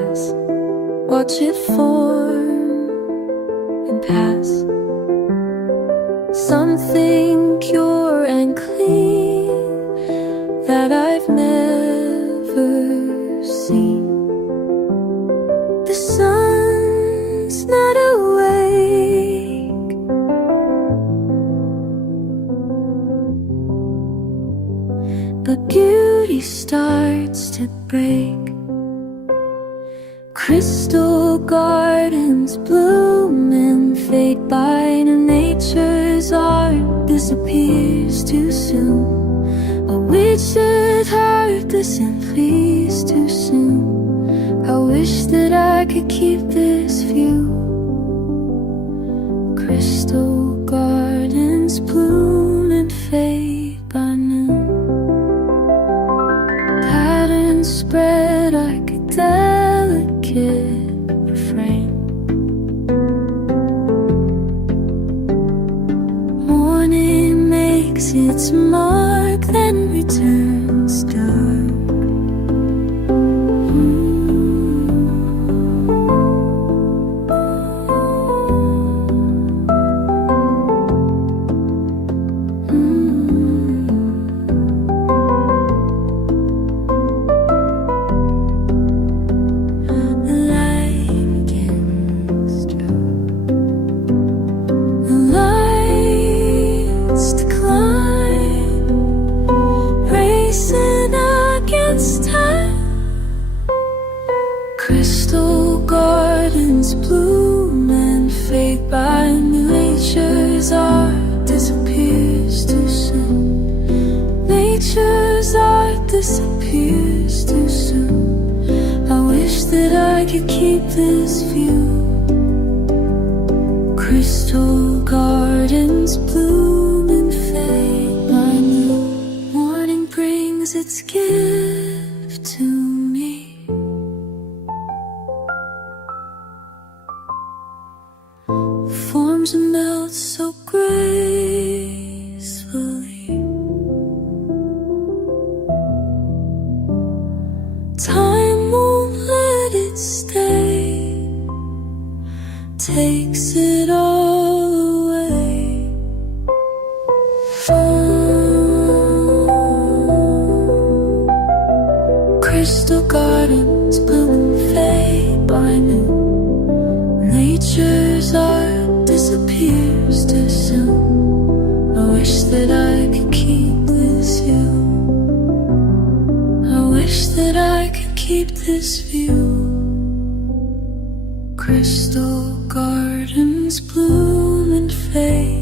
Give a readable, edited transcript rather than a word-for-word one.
glass, watch it form and pass. Something pure and clean that I've never seen. The sun's not awake, but beauty starts to break. Crystal gardens bloom and fade by. Nature's art disappears too soon. A witch's heart listen please too soon. I wish that I could keep this view. Crystal gardens bloom and fade by noon. Patterns spread like a delicate refrain. Morning makes its mark, then returns dark. Crystal gardens bloom and fade by. Nature's art disappears too soon. Nature's art disappears too soon. I wish that I could keep this view. Crystal gardens bloom and fade by noon. Morning brings its gift to me. Forms melt so gracefully. Time won't let it stay, takes it all away. Crystal gardens bloom and fade by noon. Nature's art disappears too soon. I wish that I could keep this view. I wish that I could keep this view. Crystal gardens bloom and fade.